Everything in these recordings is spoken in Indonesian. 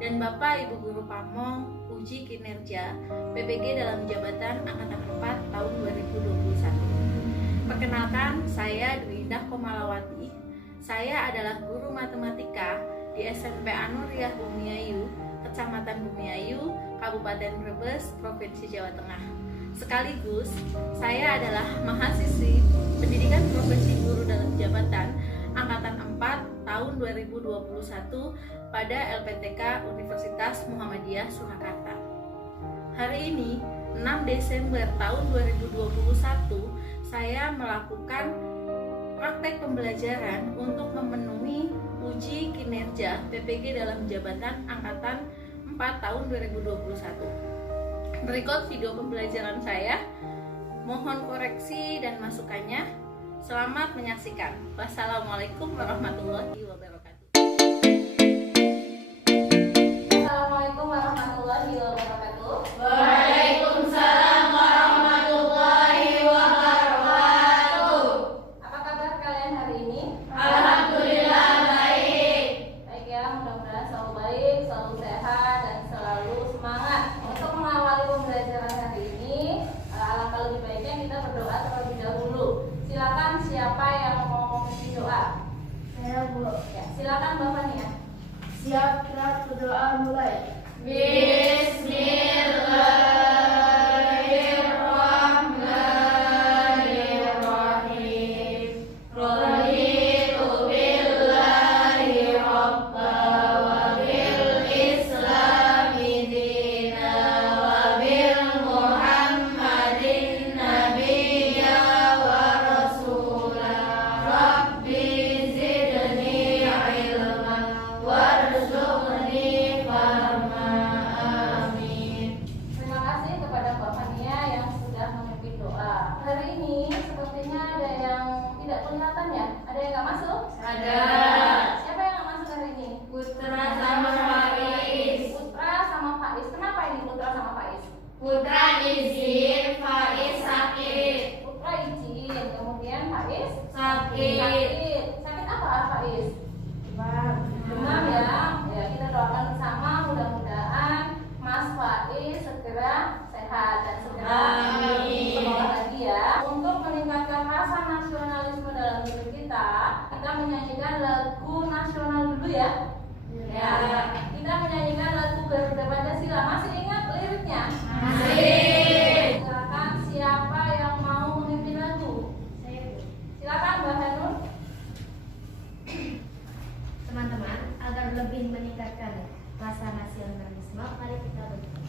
dan Bapak Ibu Guru Pamong uji kinerja PPG dalam jabatan Angkatan 4 tahun 2021. Perkenalkan, saya Dwi Indah Komalawati. Saya adalah guru matematika di SMP Anuriah Bumiayu, Kecamatan Bumiayu, Kabupaten Brebes, Provinsi Jawa Tengah. Sekaligus, saya adalah mahasiswi pendidikan profesi guru dalam jabatan Angkatan 4 tahun 2021 pada LPTK Universitas Muhammadiyah Surakarta. Hari ini, 6 Desember tahun 2021, saya melakukan praktek pembelajaran untuk memenuhi uji kinerja PPG dalam jabatan Angkatan 4 tahun 2021. Berikut video pembelajaran saya. Mohon koreksi dan masukannya. Selamat menyaksikan. Wassalamualaikum warahmatullahi wabarakatuh. Assalamualaikum warahmatullahi wabarakatuh. Waalaikumsalam warahmatullahi wabarakatuh. Apa kabar kalian hari ini? Alhamdulillah baik. Baik ya, mudah-mudahan selalu baik, selalu sehat, dan selalu semangat. Untuk mengawali pembelajaran hari ini, alangkah lebih baiknya kita berdoa terlebih dahulu. Silakan siapa yang mau memimpin doa? Saya Bu. Ya, silakan Bapak nih ya. Siap, kita berdoa mulai. Bismillahirrahmanirrahim. Raditu billahi rabba wa bil islami dina wa bil muhammadin nabiyya wa rasula. Rabbi zidni ilman warzuqni fahma. Amin. Terima kasih kepada Bapak Nia yang sudah memimpin doa. Hari ini sepertinya ada yang tidak kelihatan ya? Ada yang nggak masuk? Ada. Siapa yang nggak masuk hari ini? Putra sama Faiz. Putra sama Faiz. Kenapa ini Putra sama Faiz? Putra izin, Faiz sakit. Putra izin, kemudian Faiz Sakit. sakit. Sakit apa Faiz? Demam ya. Ya, kita doakan bersama mudah-mudahan Mas Faiz segera sehat dan segera Amin. sekolah lagi ya. Untuk meningkatkan rasa nasionalisme dalam diri kita menyanyikan lagu nasional dulu ya. Ya, kita menyanyikan lagu Garuda Pancasila. Masih ingat liriknya? Masih. Silakan siapa yang mau memimpin lagu? Silakan Mbak Hanun. Teman-teman, agar lebih meningkatkan rasa nasionalisme, mari kita berdoa.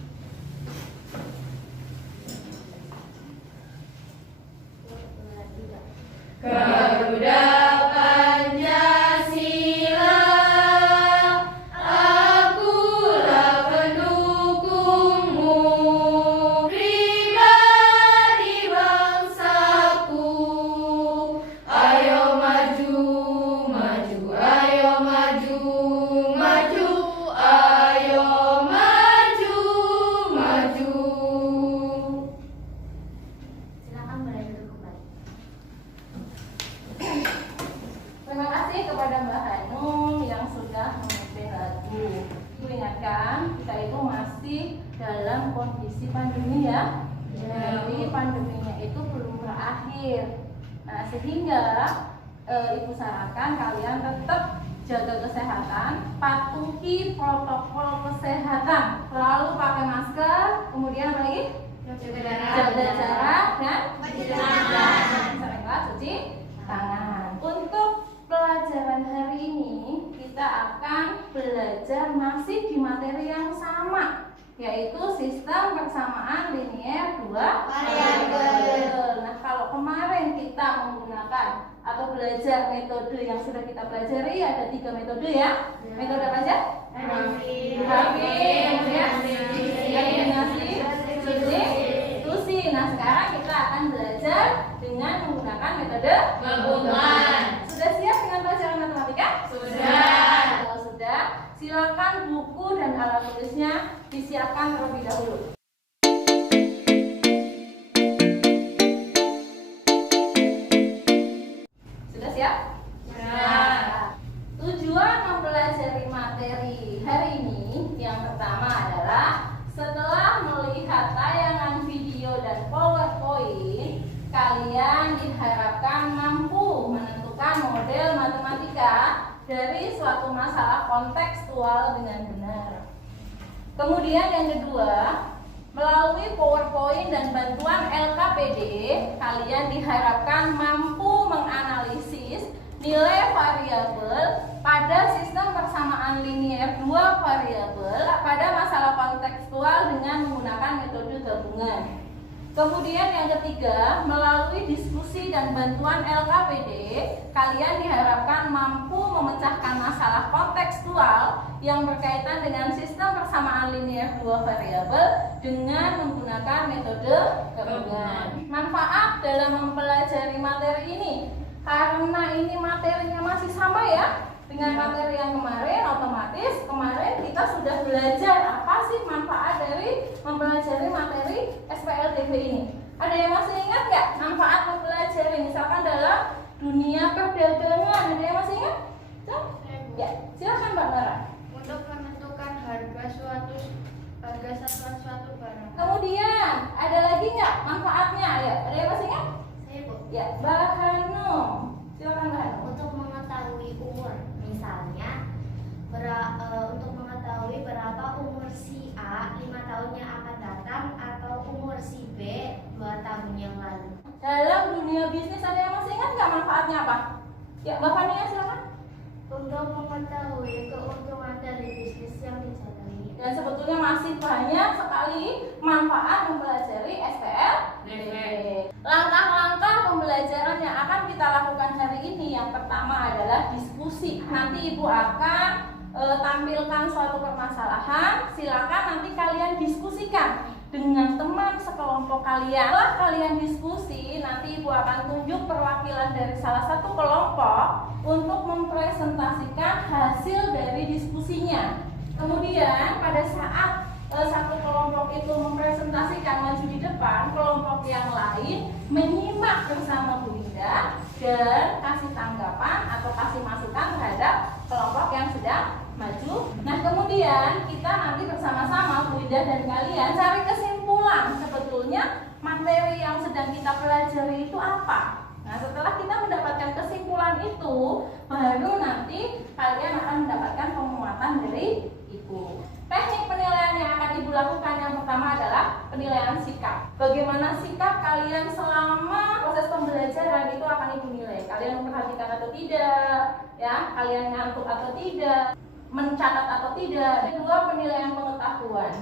Garuda Pancasila, akulah pendukungmu, pribadi bangsaku. Ayo maju, maju, ayo maju, maju, ayo maju, maju. Silakan mulai duduk kembali. Terima kasih kepada Mbak Hanum yang sudah memimpin lagu. Ingatkan, kita itu masih dalam kondisi pandemi ya. Jadi pandeminya itu belum berakhir. Nah, sehingga Ibu sarankan kalian tetap jaga kesehatan, patuhi protokol kesehatan, selalu pakai masker, kemudian apa lagi? Jaga jarak dan Cuci tangan. seringkali cuci tangan. Untuk pelajaran hari ini kita akan belajar masih di materi yang sama, yaitu sistem persamaan linier dua variabel. Nah, kalau kemarin kita menggunakan atau belajar metode yang sudah kita pelajari, ada 3 metode ya. Metode apa aja? Grafik, kemudian eliminasi, substitusi. Nah, sekarang kita akan belajar dengan menggunakan metode Gabungan. Sudah siap dengan pelajaran matematika? Sudah. Kalau sudah, silakan buku dan alat tulisnya disiapkan terlebih dahulu. Sudah siap? Sudah. Tujuan mempelajari materi hari kontekstual dengan benar. Kemudian yang kedua, melalui PowerPoint dan bantuan LKPD, kalian diharapkan mampu menganalisis nilai variabel pada sistem persamaan linier dua variabel pada masalah kontekstual dengan menggunakan metode gabungan. Kemudian yang ketiga, melalui diskusi dan bantuan LKPD, kalian diharapkan mampu memecahkan masalah kontekstual yang berkaitan dengan sistem persamaan linier dua variabel dengan menggunakan metode gabungan. Manfaat dalam mempelajari materi ini, karena ini materinya masih sama ya dengan materi yang kemarin, otomatis kemarin kita sudah belajar apa sih manfaat dari mempelajari materi SPLDB ini. Ada yang masih ingat nggak manfaat mempelajari misalkan dalam dunia perdagangan? Ada yang masih ingat? Ya, silakan Mbak Nara. Untuk menentukan harga satuan suatu barang. Kemudian ada lagi nggak manfaatnya? Ya, ada yang masih ingat? Saya Bu. Ya, Mbak Hanum. Silakan Mbak Hanum. Untuk mengetahui umur, misalnya untuk mengetahui berapa umur si A 5 tahun yang akan datang atau umur si B 2 tahun yang lalu. Dalam dunia bisnis ada yang masih ingat nggak manfaatnya apa? Ya, Mbak Fania silakan. Untuk mengetahui keuntungan dari bisnis yang dijalani. Dan sebetulnya masih banyak sekali manfaat mempelajari SPLDB. Langkah-langkah pembelajaran yang akan kita lakukan hari ini, yang pertama adalah diskusi. Nanti Ibu akan tampilkan suatu permasalahan, silakan nanti kalian diskusikan dengan teman sekelompok kalian. Setelah kalian diskusi, nanti Ibu akan tunjuk perwakilan dari salah satu kelompok untuk mempresentasikan hasil dari diskusinya. Kemudian pada saat satu kelompok itu mempresentasikan maju di depan, kelompok yang lain menyimak bersama Bu Indah dan kasih tanggapan atau kasih masukan terhadap kelompok yang sedang maju. Nah, kemudian kita nanti bersama-sama Bu Indah dan kalian cari kesimpulan sebetulnya materi yang sedang kita pelajari itu apa. Nah, setelah kita mendapatkan kesimpulan itu, baru nanti kalian akan mendapatkan penguatan dari Ibu. Teknik penilaian yang akan Ibu lakukan yang pertama adalah penilaian sikap. Bagaimana sikap kalian selama proses pembelajaran itu akan Ibu nilai. Kalian memperhatikan atau tidak, ya, kalian ngantuk atau tidak, mencatat atau tidak. Kedua, penilaian pengetahuan.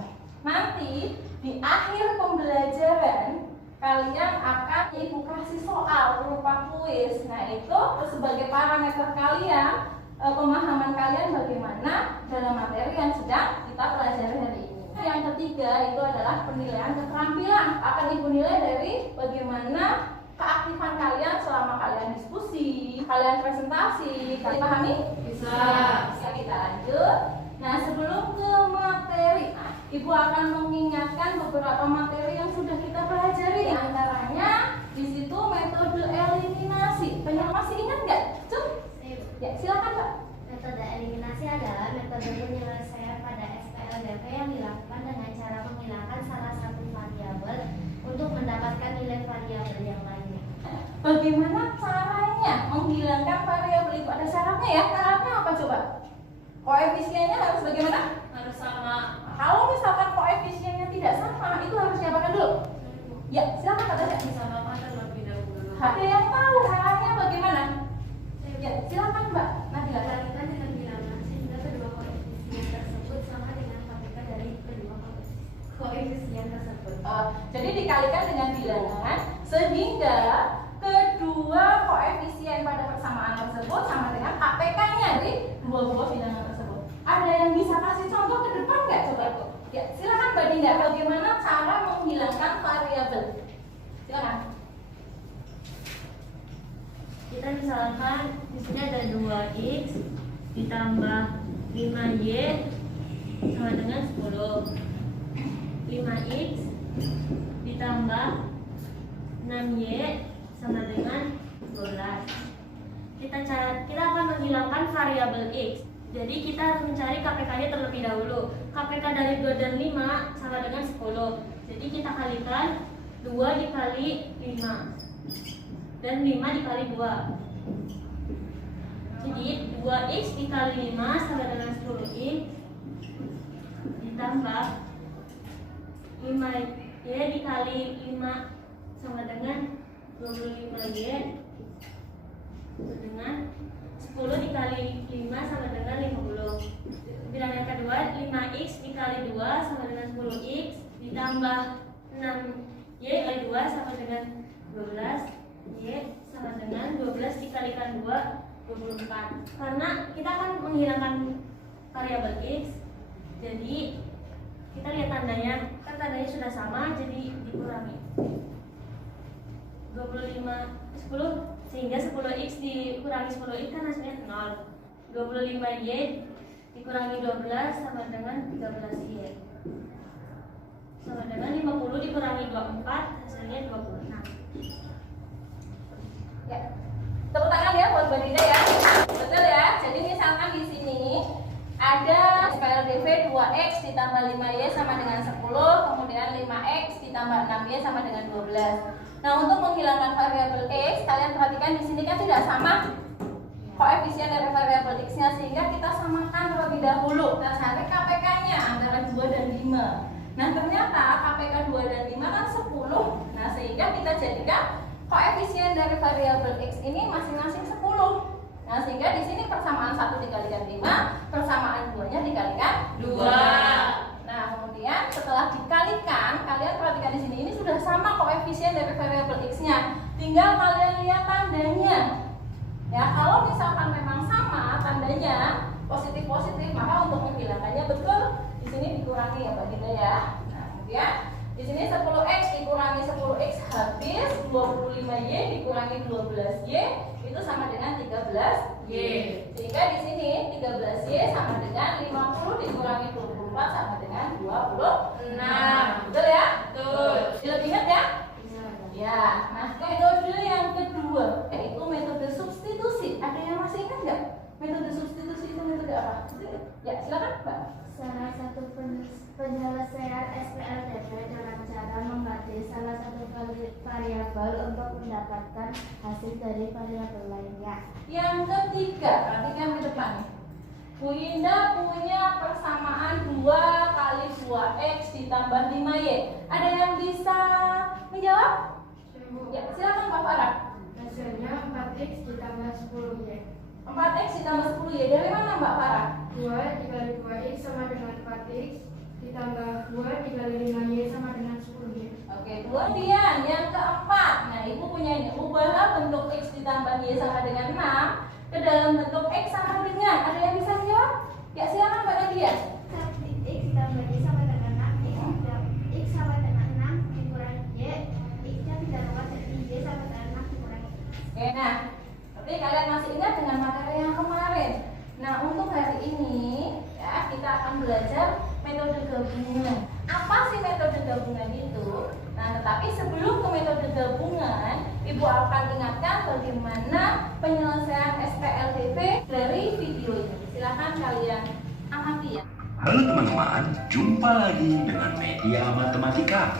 Nanti di akhir pembelajaran kalian akan Ibu kasih soal berupa kuis. Nah, itu sebagai parameter kalian, pemahaman kalian bagaimana dalam materi yang sedang kita pelajari hari ini. Yang ketiga itu adalah penilaian keterampilan. Akan Ibu nilai dari bagaimana keaktifan kalian selama kalian diskusi, kalian presentasi. Kalian pahami? Bisa. Bisa, kita lanjut. Nah, sebelum ke materi, Ibu akan mengingatkan beberapa materi yang sudah kita pelajari. Antaranya di situ metode eliminasi. Banyak masih ingat nggak? Cuk? Ya, silakan Mbak. Metode eliminasi adalah metode penyelesaian pada SPLDB yang dilakukan dengan cara menghilangkan salah satu variabel untuk mendapatkan nilai variabel yang lainnya. Bagaimana caranya menghilangkan variabel itu? Ada syaratnya ya? Syaratnya apa coba? Koefisiennya harus bagaimana? Harus sama. Kalau misalkan koefisiennya tidak sama, itu harus diapakan dulu? Ya, silakan Kak Tasya. Disamakan terlebih dahulu. Ada yang tahu caranya bagaimana? Ya, silakan Mbak Nabila. Dikalikan dengan bilangan sehingga kedua koefisien tersebut sama dengan fabrika dari kedua koefisien tersebut. Jadi dikalikan dengan bilangan sehingga kedua koefisien pada persamaan tersebut sama dengan KPK-nya di dua buah bilangan tersebut. Ada yang bisa kasih contoh ke depan nggak coba Bu? Ya, silakan Mbak Dinda. Bagaimana cara menghilangkan variabel? Silakan. Kita misalkan di sini ada 2x ditambah 5y sama dengan 10. 5x ditambah 6y sama dengan 12. Kita akan menghilangkan variabel x. Jadi kita harus mencari KPK-nya terlebih dahulu. KPK dari 2 dan 5 sama dengan 10. Jadi kita kalikan 2 dikali 5 dan 5 dikali 2. Jadi 2x dikali 5 sama dengan 10x ditambah 5y dikali 5 sama dengan 25y dengan 10 dikali 5 sama dengan 50. Bilangan yang kedua 5x dikali 2 sama dengan 10x ditambah 6y dikali 2 sama dengan 12y sama dengan 12 dikalikan 2 24. Karena kita akan menghilangkan variabel x, jadi kita lihat tandanya, kan tandanya sudah sama, jadi dikurangi 25 10 sehingga 10x dikurangi 10x kan hasilnya 0. 25y dikurangi 12 sama dengan 13y sama dengan 50 dikurangi 24 hasilnya 26. Ya. Tepuk tangan ya buat Mbak Dinda ya. Betul ya. Jadi misalkan di sini ada SPLDV 2x ditambah 5y sama dengan 10, kemudian 5x ditambah 6y sama dengan 12. Nah, untuk menghilangkan variabel x, kalian perhatikan di sini kan tidak sama koefisien dari variabel x-nya, sehingga kita samakan terlebih dahulu. Kita cari KPK-nya antara 2 dan 5. Nah, ternyata KPK 2 dan 5 kan 10. Nah, sehingga kita jadikan koefisien dari variabel x ini masing-masing 10. Nah, sehingga di sini persamaan 1 dikalikan 5, persamaan 2-nya dikalikan 2. Nah, kemudian setelah dikalikan, kalian perhatikan di sini ini sudah sama koefisien dari variabel x-nya. Tinggal kalian lihat tandanya. Ya, kalau misalkan memang sama tandanya positif-positif, maka untuk menghilangkannya betul di sini dikurangi ya Mbak Dinda ya. Nah, kemudian di sini 10x dikurangi 10x habis, 25y dikurangi 12y itu sama dengan 13y. Sehingga di sini 13y sama dengan 50 dikurangi 24 sama dengan 26. Betul ya? Betul. Lebih ingat ya? Ya. Nah, metode yang kedua yaitu metode substitusi. Ada yang masih ingat nggak? Metode substitusi itu metode apa? Ya, silakan Mbak. Salah satu penyelesaian SPLDV dalam cara mengganti salah satu variabel untuk mendapatkan hasil dari variabel lainnya. Yang ketiga, perhatikan ke depan nih. Bu Indah punya persamaan 2 kali 2x ditambah 5y. Ada yang bisa menjawab? Ya, silakan Pak Farah. Hasilnya 4x ditambah 10y. 4x ditambah 10y. Dari mana Mbak Farah? 2 dikali 2x sama dengan 4x ditambah 2 dikali 5y sama dengan 10y. Oke, kemudian yang keempat. Nah, Ibu punya ini. Ubahlah bentuk x ditambah y sama dengan 6 ke dalam bentuk x sama dengan. Ada yang bisa menjawab? Ya, silakan Mbak Nadia. X ditambah y sama dengan 6, x sama dengan 6 dikurangi y, x-nya tidak lewat jadi y sama dengan 6 dikurangi. Oke, nah, seperti kalian masih ingat dengan materi yang kemarin. Nah, untuk hari ini ya kita akan belajar metode gabungan. Apa sih metode gabungan itu? Nah, tetapi sebelum ke metode gabungan, Ibu akan ingatkan bagaimana penyelesaian SPLDV dari video ini. Silakan kalian amati ya. Halo teman-teman, jumpa lagi dengan Media Matematika.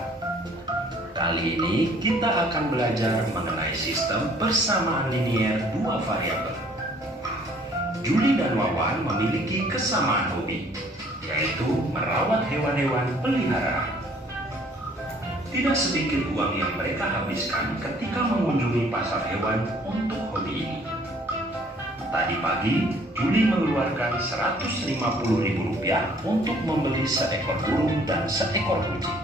Kali ini kita akan belajar mengenai sistem persamaan linier dua variabel. Juli dan Wawan memiliki kesamaan hobi, yaitu merawat hewan-hewan peliharaan. Tidak sedikit uang yang mereka habiskan ketika mengunjungi pasar hewan untuk hobi ini. Tadi pagi, Juli mengeluarkan Rp150.000 untuk membeli seekor burung dan seekor kucing.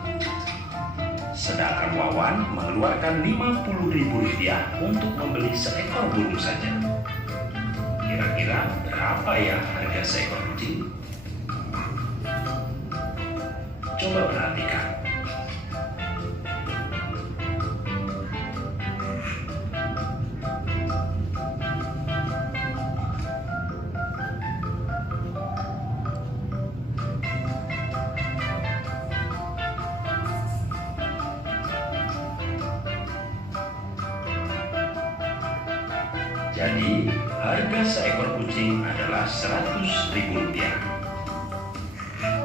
Sedangkan Wawan mengeluarkan Rp50.000 untuk membeli seekor burung saja. Kira-kira berapa ya harga seekor kucing? Coba perhatikan. Jadi, harga seekor kucing adalah Rp100.000.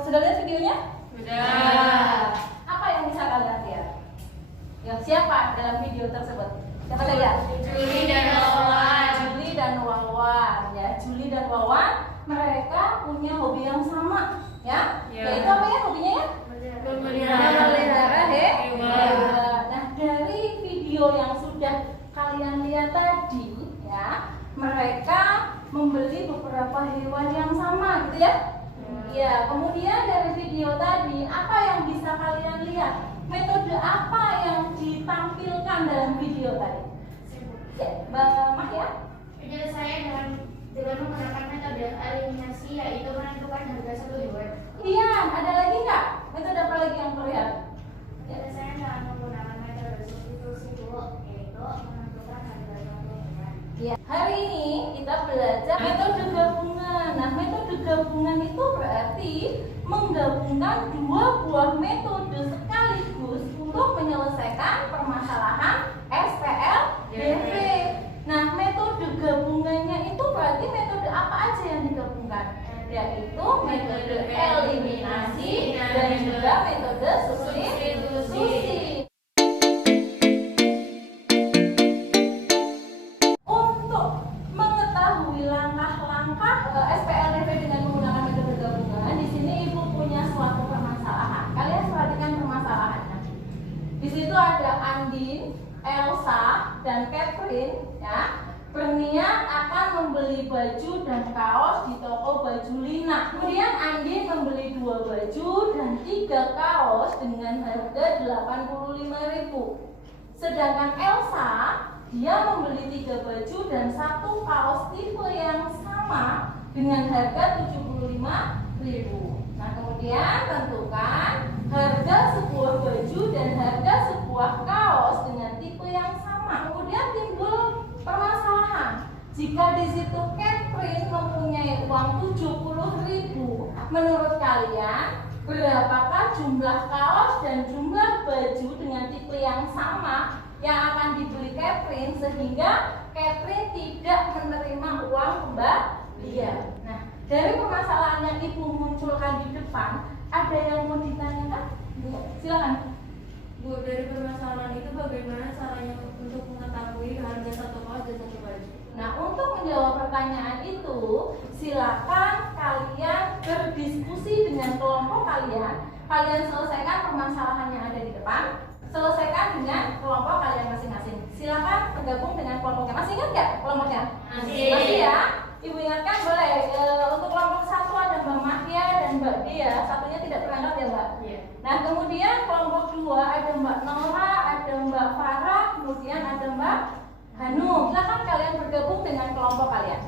Sudah lihat videonya? Sudah. Apa yang bisa kalian lihat? Yang siapa dalam video tersebut? Siapa saja? Juli dan Wawan. Juli Juli dan Wawan ya. Juli dan Wawan mereka punya hobi yang sama ya. Yaitu apa ya hobinya ya? Memelihara hewan. Nah, dari video yang sudah kalian lihat tadi ya, mereka membeli beberapa hewan yang sama gitu ya. Ya, kemudian dari video tadi apa yang bisa kalian lihat? Metode apa yang ditampilkan dalam video tadi? Ya, Mbak Mahya? Penjelasan saya dengan menggunakan metode eliminasi, yaitu menentukan harga satu hewan. Iya, ada lagi nggak? Metode apa lagi yang terlihat? Penjelasan saya dengan menggunakan metode substitusi dulu, yaitu menentukan harga satu hewan. Ya, hari ini kita belajar metode gabungan. Nah, metode gabungan itu berarti menggabungkan dua buah metode sekaligus untuk menyelesaikan permasalahan SPLDV. Nah, metode gabungannya itu berarti metode apa aja yang digabungkan? Yaitu metode eliminasi dan juga metode substitusi. Untuk mengetahui langkah-langkah SPLDV dengan menggunakan metode gabungan, di sini Ibu punya suatu permasalahan. Kalian perhatikan permasalahannya. Di situ ada Andin, Elsa, dan Catherine ya, berniat akan membeli baju dan kaos di toko baju Lina. Kemudian Andin membeli 2 baju dan 3 kaos dengan harga 85.000. Sedangkan Elsa dia membeli 3 baju dan 1 kaos tipe yang sama dengan harga 75.000. Nah, kemudian tentukan harga sebuah baju dan harga sebuah kaos dengan tipe yang sama. Kemudian timbul permasalahan. Jika di situ Catherine mempunyai uang 70.000, menurut kalian berapakah jumlah kaos dan jumlah baju dengan tipe yang sama yang akan dibeli Catherine sehingga Catherine tidak menerima uang kembalian? Nah, dari permasalahan yang Ibu munculkan di depan, ada yang mau ditanyakan? Silakan. Bu, dari permasalahan itu bagaimana caranya untuk mengetahui harga satu kaos dan satu baju? Nah, untuk menjawab pertanyaan itu, silakan kalian berdiskusi dengan kelompok kalian. Kalian selesaikan permasalahan yang ada di depan, selesaikan dengan kelompok kalian masing-masing. Silakan bergabung dengan kelompoknya. Masih ingat nggak kelompoknya? Masih ya? Ibu ingatkan boleh. Untuk kelompok 1 ada Mbak Mahya dan Mbak Dia. Satunya tidak berangkat ya Mbak? Iya. Nah, kemudian kelompok 2 ada Mbak Nora, ada Mbak Farah, kemudian ada Mbak Hanum. Silakan kalian bergabung dengan kelompok kalian.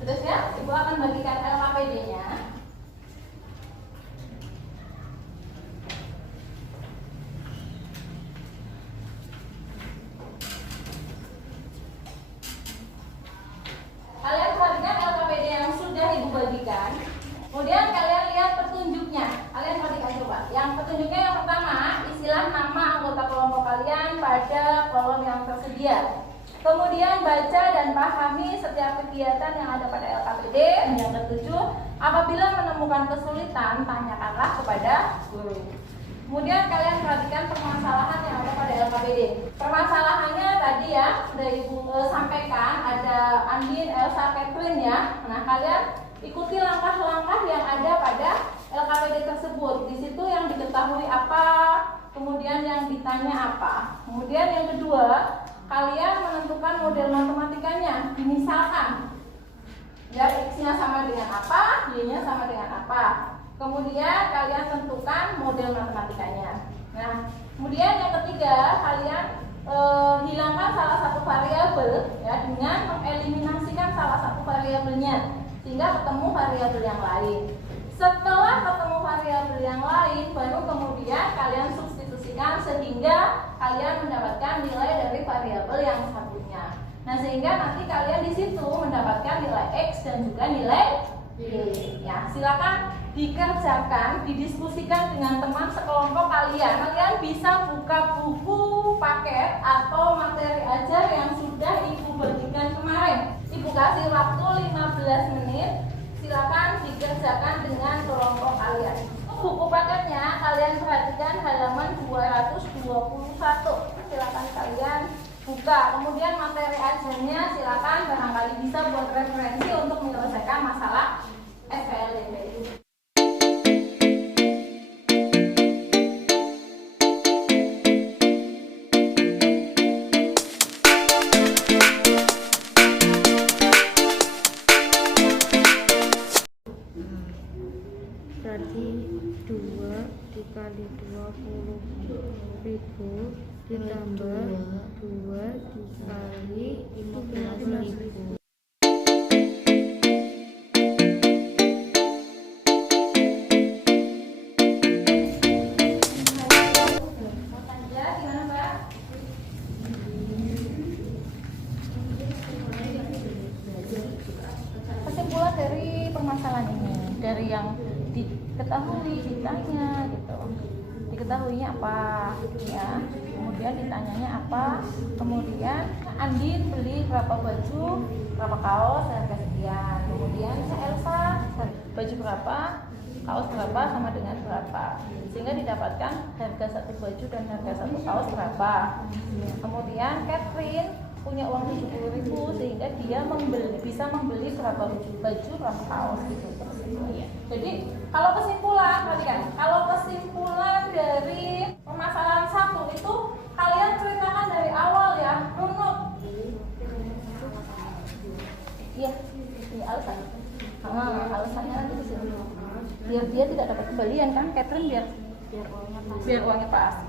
Sudah siap? Ibu akan bagikan LKPD-nya. Kalian perhatikan LKPD yang sudah Ibu bagikan. Kemudian kalian lihat petunjuknya. Kalian perhatikan coba. Yang petunjuknya yang pertama, isilah nama anggota kelompok kalian pada kolom yang tersedia. Kemudian baca dan pahami setiap kegiatan yang ada pada LKPD. Yang ketujuh, apabila menemukan kesulitan, tanyakanlah kepada guru. Kemudian kalian perhatikan permasalahan yang ada pada LKPD. Permasalahannya tadi ya sudah Ibu sampaikan, ada Andin, Elsa, Catherine ya. Nah, kalian ikuti langkah-langkah yang ada pada LKPD tersebut. Di situ yang diketahui apa, kemudian yang ditanya apa. Kemudian yang kedua, kalian menentukan model matematikanya. Misalkan ya X-nya sama dengan apa, Y-nya sama dengan apa. Kemudian kalian tentukan model matematikanya. Nah, kemudian yang ketiga, kalian hilangkan salah satu variabel ya dengan mengeliminasikan salah satu variabelnya sehingga ketemu variabel yang lain. Setelah ketemu variabel yang lain, baru kemudian kalian substitusikan sehingga kalian mendapatkan nilai dari variabel yang satunya. Nah, sehingga nanti kalian di situ mendapatkan nilai X dan juga nilai Y. Ya, silakan dikerjakan, didiskusikan dengan teman sekelompok kalian. Kalian bisa buka buku paket atau materi ajar yang sudah Ibu bagikan kemarin. Ibu kasih waktu 15 menit. Silakan dikerjakan dengan kelompok kalian. Buku paketnya kalian perhatikan halaman 221. Silakan kalian buka. Kemudian materi ajarnya silakan barangkali bisa buat referensi untuk menyelesaikan masalah SPLDB. Berarti 2 dikali 20.000 ditambah 2 dikali 15.000. Ya, gimana Mbak? Kesimpulan dari permasalahan ini, dari yang diketahui, ditanya gitu, diketahuinya apa ya, kemudian ditanyanya apa, kemudian Andin beli berapa baju, berapa kaos, harga sekian, kemudian Elsa baju berapa, kaos berapa sama dengan berapa, sehingga didapatkan harga satu baju dan harga satu kaos berapa. Kemudian Catherine punya uang 70.000 sehingga dia bisa membeli berapa baju, berapa kaos gitu. Jadi kalau kesimpulan dari permasalahan satu itu kalian ceritakan dari awal ya, runut. Iya, alasan. Alasannya nanti di sini. Biar dia tidak dapat kembalian kan, Catherine biar uangnya pas.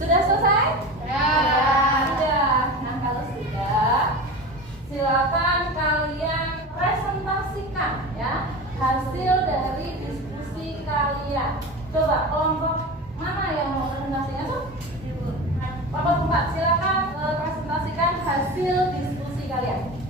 Sudah selesai? Ya. Sudah. Nah, kalau sudah, silakan kalian presentasikan ya hasil dari diskusi kalian. Coba kelompok mana yang mau presentasinya tuh? Kelompok 4, silakan presentasikan hasil diskusi kalian.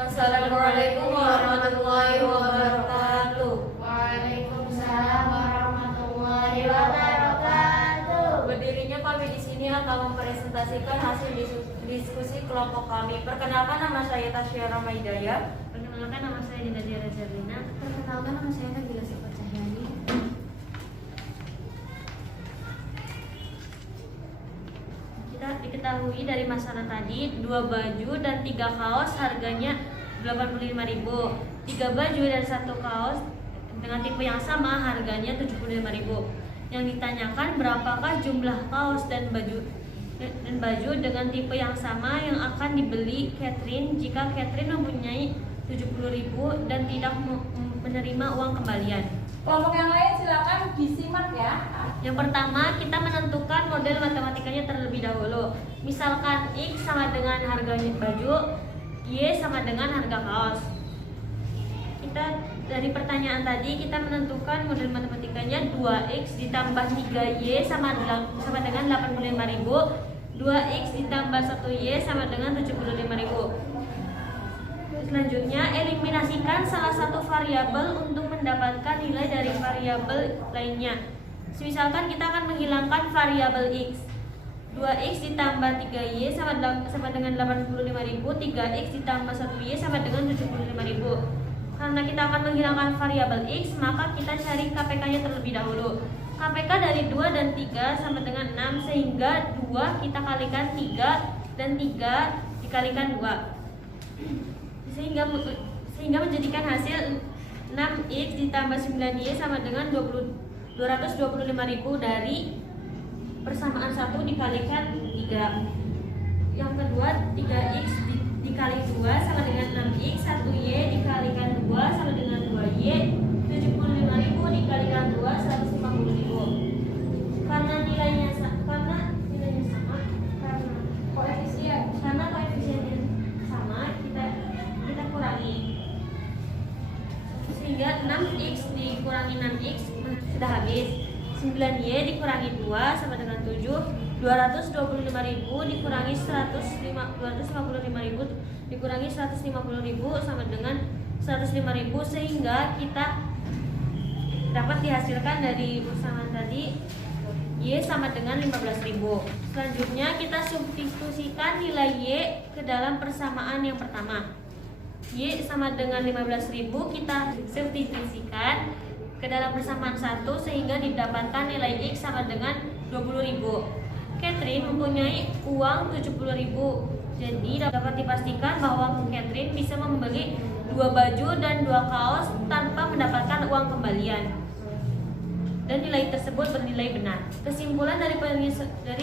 Assalamualaikum warahmatullahi wabarakatuh. Waalaikumsalam warahmatullahi wabarakatuh. Berdirinya kami di sini akan mempresentasikan hasil diskusi kelompok kami. Perkenalkan, nama saya Tasyara Maidaya. Perkenalkan, nama saya Dinda Diara Zerlina. Perkenalkan, nama saya Nabila Sifat Cahyani. Kita diketahui dari masalah tadi, 2 baju dan 3 kaos harganya 85.000. 3 baju dan 1 kaos dengan tipe yang sama harganya 75.000. Yang ditanyakan berapakah jumlah kaos dan baju dengan tipe yang sama yang akan dibeli Catherine jika Catherine mempunyai 70.000 dan tidak menerima uang kembalian. Kelompok yang lain silakan disimak ya. Yang pertama, kita menentukan model matematikanya terlebih dahulu. Misalkan X sama dengan harganya baju, Y sama dengan harga kaos. Kita dari pertanyaan tadi kita menentukan model matematikanya 2X ditambah 3Y sama dengan 85.000, 2X ditambah 1Y sama dengan 75.000. Selanjutnya, eliminasikan salah satu variabel untuk mendapatkan nilai dari variabel lainnya. Misalkan kita akan menghilangkan variabel X. 2X ditambah 3Y sama dengan 85.000, 3X ditambah 1Y sama dengan 75.000. Karena kita akan menghilangkan variabel X, maka kita cari KPK-nya terlebih dahulu. KPK dari 2 dan 3 sama dengan 6, sehingga 2 kita kalikan 3 dan 3 dikalikan 2. Sehingga menjadikan hasil 6X ditambah 9Y sama dengan 225.000 dari persamaan 1 dikalikan 3. Yang kedua, 3X dikali 2 sama dengan 6X, 1Y dikalikan 2 sama dengan 2Y, 75.000 dikalikan 2, 150.000. Karena nilainya sama, karena koefisiennya sama, kita kurangi. Sehingga 6X dikurangi 6X sudah habis. 9Y dikurangi 2 sama dengan 7. 225.000 dikurangi 255.000 dikurangi 150.000 sama dengan 105.000, sehingga kita dapat dihasilkan dari persamaan tadi Y sama dengan 15.000. Selanjutnya kita substitusikan nilai Y ke dalam persamaan yang pertama. Y sama dengan 15.000 kita substitusikan ke dalam persamaan 1 sehingga didapatkan nilai X sama dengan 20.000. Catherine mempunyai uang 70.000. Jadi dapat dipastikan bahwa Catherine bisa membeli 2 baju dan 2 kaos tanpa mendapatkan uang kembalian. Dan nilai tersebut bernilai benar. Kesimpulan dari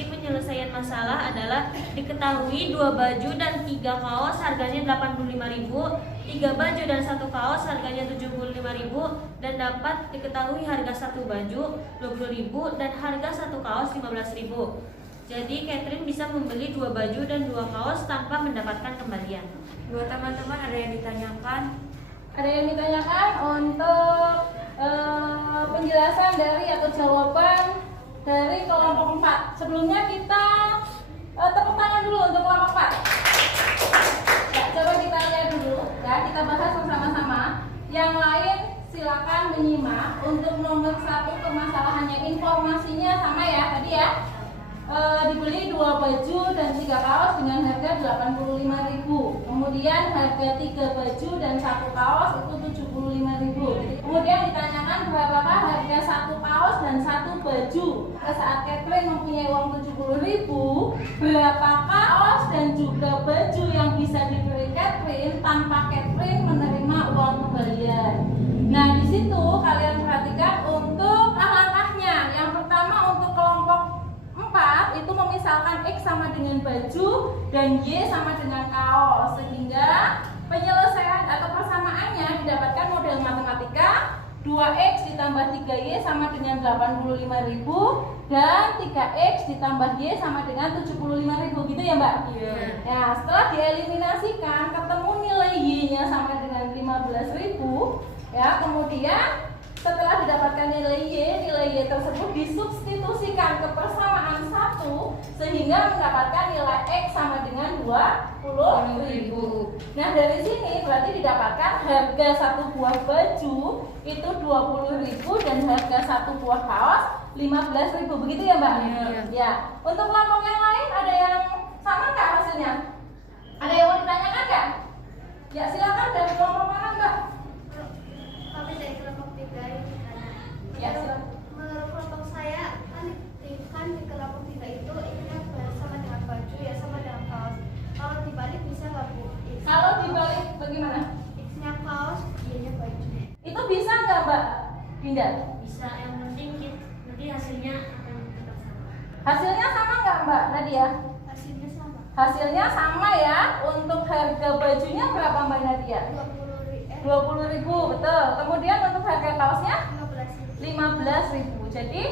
penyelesaian masalah adalah diketahui 2 baju dan 3 kaos harganya 85.000, 3 baju dan 1 kaos harganya 75.000, dan dapat diketahui harga 1 baju 20.000 dan harga 1 kaos 15.000. Jadi Catherine bisa membeli 2 baju dan 2 kaos tanpa mendapatkan kembalian. Buat teman-teman ada yang ditanyakan? Ada yang ditanyakan untuk penjelasan dari atau jawaban dari kelompok 4. Sebelumnya kita tepuk tangan dulu untuk kelompok 4. Ya, coba kita lihat dulu ya, kita bahas bersama-sama. Yang lain silakan menyimak. Untuk nomor 1 permasalahannya informasinya sama ya tadi ya. Dibeli 2 baju dan 3 kaos dengan harga 85.000. Kemudian harga 3 baju dan 1 kaos itu 75.000. Kemudian ditanyakan berapakah harga 1 kaos dan 1 baju. Saat Catherine mempunyai uang 70.000, berapakah kaos dan juga baju yang bisa dibeli Catherine tanpa Catherine menerima uang kembalian. Nah, di situ kalian perhatikan untuk langkahnya. Yang pertama untuk kelompok 4 itu memisalkan X sama dengan baju dan Y sama dengan kaos, sehingga penyelesaian atau persamaannya didapatkan model matematika 2X ditambah 3Y sama dengan 85.000 dan 3X ditambah Y sama dengan 75.000 gitu ya Mbak? Iya. Ya, setelah dieliminasikan ketemu nilai Y-nya sama dengan 15.000 ya, kemudian setelah didapatkan nilai Y tersebut disubstitusikan ke persamaan 1 sehingga mendapatkan nilai X sama dengan 20.000. Nah, dari sini berarti didapatkan harga 1 buah baju itu 20.000 dan harga 1 buah kaos 15.000. Begitu ya, Mbak? Iya. Ya. Untuk kelompok yang lain ada yang sama nggak hasilnya? Ada yang mau ditanyakan nggak? Ya, silakan dari kelompok mana, Mbak? Kami dari kelompok 3 ini ditanya. Ya, silakan. Menurut kelompok saya kan di kelompok 3 itu X-nya sama dengan baju ya sama dengan kaos. Kalau dibalik bisa nggak Bu? Kalau dibalik bagaimana? X-nya kaos, Y-nya baju. Itu bisa nggak, Mbak Dinda? Bisa, yang penting nanti hasilnya akan tetap sama. Hasilnya sama nggak, Mbak Nadia? Hasilnya sama. Hasilnya sama ya. Untuk harga bajunya berapa, Mbak Nadia? 20.000, betul. Kemudian untuk harga kaosnya 15.000. Jadi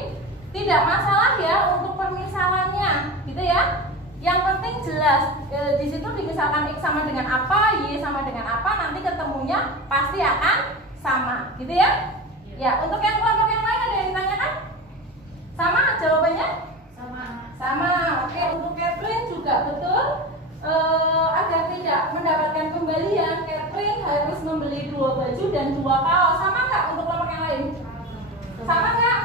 tidak masalah ya untuk permisalannya, gitu ya. Yang penting jelas di situ dimisalkan X sama dengan apa, Y sama dengan apa, nanti ketemunya pasti akan sama, gitu ya. Ya, untuk yang kelompok yang lain ada yang ditanyakan? Sama jawabannya? Sama. Oke, untuk Catherine juga betul. Agar tidak mendapatkan kembalian, Catherine harus membeli 2 baju dan 2 kaos. Sama nggak untuk kelompok yang lain? Sama nggak?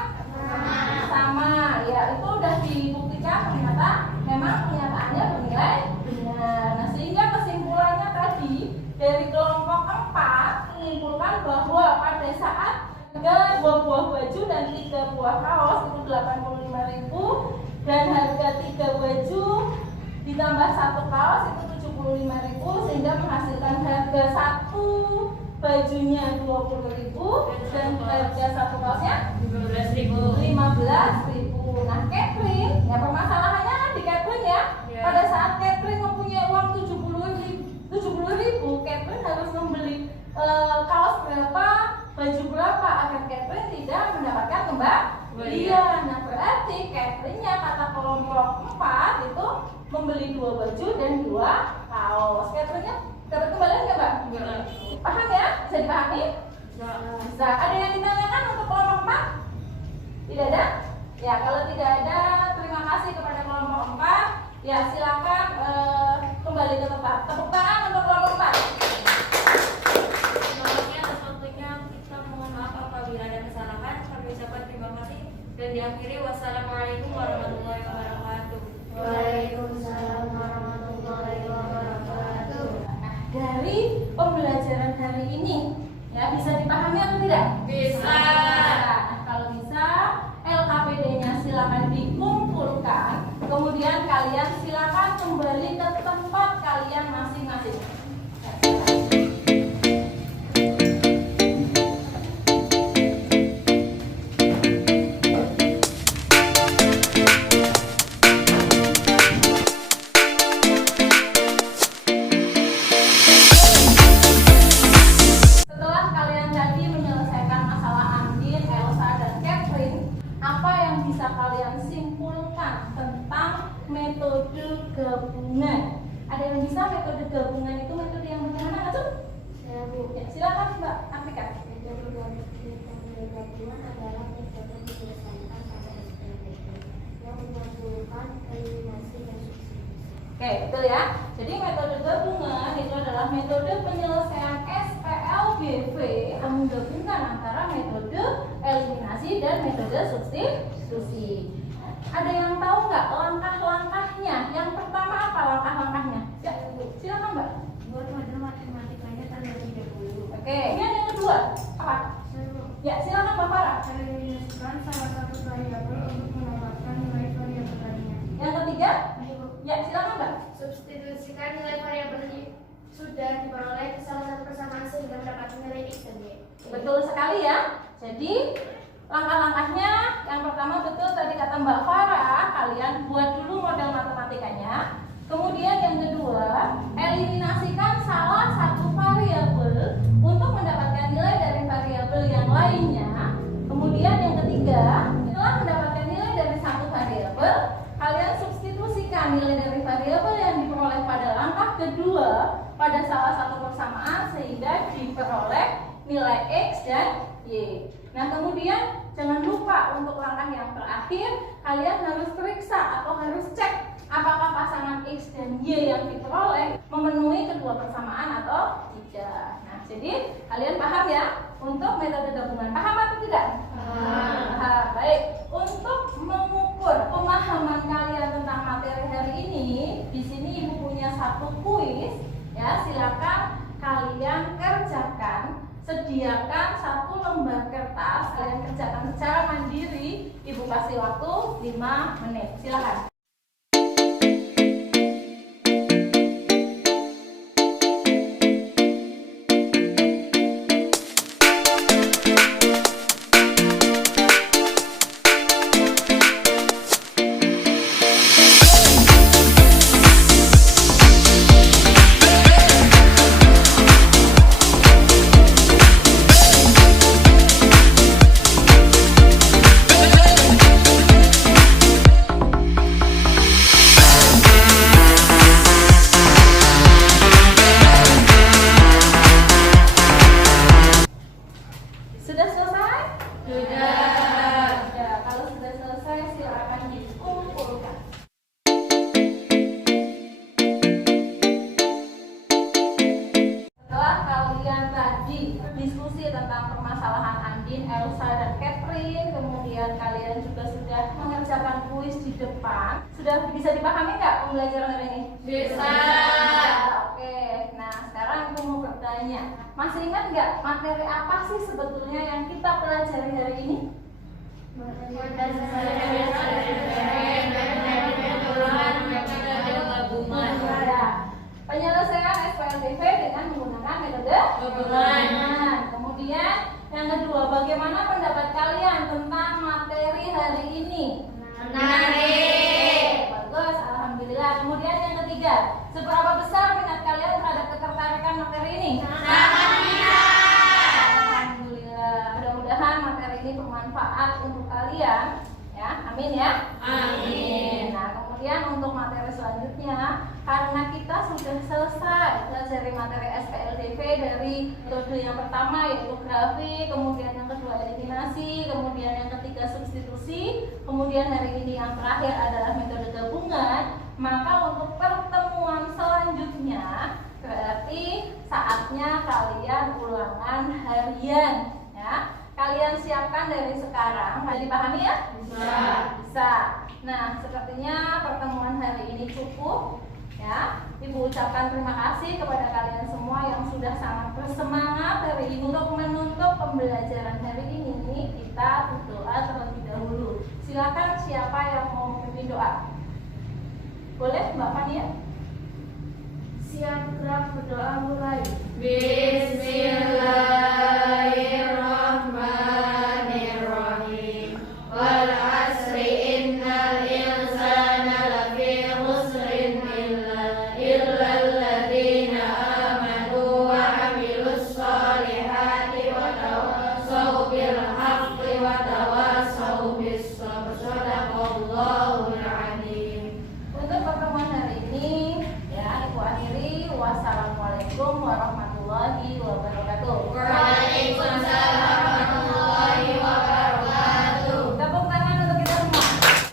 Sama. Ya, itu udah dibuktikan ternyata memang kenyataannya bernilai benar. Nah, sehingga kesimpulannya tadi dari kelompok 4 menyimpulkan bahwa pada saat harga 2 buah baju dan 3 buah kaos itu 85.000 dan harga 3 baju ditambah 1 kaos itu 75.000 sehingga menghasilkan harga 1 bajunya 20.000 dan harga 1 kaosnya 15.000. Nah, Catherine, ya permasalahannya kan di Catherine ya. Pada saat Catherine mempunyai uang 70.000, Catherine harus membeli kaos berapa, baju berapa agar Catherine tidak mendapatkan kembalian. Nah, berarti Catherine-nya kata kelompok 4 itu membeli 2 baju dan 2 kaos. Catherine-nya dapat kembalian nggak, Mbak? Enggak. Paham ya? Bisa dipahami? Bisa. Ada yang ditanyakan untuk kelompok 4? Tidak ada? Tepuk tangan untuk kelompok 4. Terima kasih atas waktunya. Kita mohon maaf apabila ada kesalahan. Kami ucapkan terima kasih dan diakhiri wassalamualaikum warahmatullahi wabarakatuh. Waalaikumsalam warahmatullahi wabarakatuh. Nah, dari pembelajaran hari ini ya bisa dipahami atau tidak? Bisa. Nah, kalau bisa LKPD-nya silakan dikumpulkan. Kemudian kalian silakan kembali ke tempat kalian masing-masing. Ya, silakan. Setelah kalian tadi menyelesaikan masalah Andin, Elsa, dan Catherine, apa yang bisa kalian simpulkan tentang metode gabungan? Ada yang bisa metode gabungan itu metode yang bagaimana, nggak tuh? Saya Bu. Ya, silakan Mbak Afrika. Metode gabungan adalah metode menyelesaikan pada SPLDP yang menggabungkan eliminasi dan substitusi. Oke, betul ya. Jadi metode gabungan itu adalah metode penyelesaian SPLBV yang menggabungkan antara metode eliminasi dan metode substitusi. Ada yang tahu nggak langkah-langkahnya? Yang pertama apa langkah-langkahnya? Ya, silakan Mbak. Buat model matematikanya tanda 30. Oke. Kemudian yang kedua apa? Ya, silakan Mbak Farah. Eliminasikan salah satu variabel untuk mendapatkan nilai variabel lainnya. Yang ketiga? Ya, silakan Mbak. Substitusikan nilai variabel sudah diperoleh ke salah satu persamaan sehingga mendapatkan nilai X dan Y. Betul sekali ya. Jadi langkah-langkahnya yang pertama betul tadi kata Mbak Farah, kalian buat dulu model matematikanya. Kemudian yang kedua, eliminasikan salah satu variabel untuk mendapatkan nilai dari variabel yang lainnya. Kemudian yang ketiga, setelah mendapatkan nilai dari satu variabel, kalian substitusikan nilai dari variabel yang diperoleh pada langkah kedua pada salah satu persamaan sehingga diperoleh nilai X dan Y. Nah, kemudian jangan lupa untuk langkah yang terakhir, kalian harus periksa atau harus cek apakah pasangan X dan Y yang diperoleh memenuhi kedua persamaan atau tidak. Nah, jadi kalian paham ya untuk metode gabungan. Paham atau tidak? Paham. Baik. Untuk mengukur pemahaman kalian tentang materi hari ini, di sini Ibu punya satu kuis. Ya, silakan kalian kerjakan. Sediakan satu lembar kertas, kalian kerjakan secara mandiri. Ibu kasih waktu 5 menit. Silakan. Sudah selesai? Sudah. Ya, kalau sudah selesai silakan dikumpulkan. Setelah kalian tadi diskusi tentang permasalahan Andin, Elsa, dan Catherine, kemudian kalian juga sudah mengerjakan kuis di depan. Sudah bisa dipahami nggak pembelajaran hari ini? Bisa. Oke, nah sekarang aku mau bertanya, masih ingat nggak materi apa sih sebetulnya yang kita pelajari hari ini? Ya, penyelesaian SPLBV dengan menggunakan metode gabungan. Kemudian yang kedua, bagaimana pendapat kalian tentang materi hari ini? Menarik. Bagus, alhamdulillah. Kemudian yang ketiga, seberapa besar minat kalian terhadap ketertarikan materi ini? Alhamdulillah. Mudah-mudahan materi ini bermanfaat untuk kalian. Ya, amin ya. Amin. Nah, kemudian untuk materi selanjutnya, karena kita sudah selesai pelajari materi SPLDV dari metode yang pertama yaitu grafik, kemudian yang kedua eliminasi, kemudian yang ketiga substitusi, kemudian hari ini yang terakhir adalah metode gabungan. Maka untuk pertemuan selanjutnya ulangan harian ya. Kalian siapkan dari sekarang. Bisa dipahami ya? Bisa. Nah, sepertinya pertemuan hari ini cukup ya. Ibu ucapkan terima kasih kepada kalian semua yang sudah sangat bersemangat hari ini. Untuk menutup pembelajaran hari ini, kita berdoa terlebih dahulu. Silakan siapa yang mau memimpin doa? Boleh Mbak Fania? Siap gerak berdoa mulai.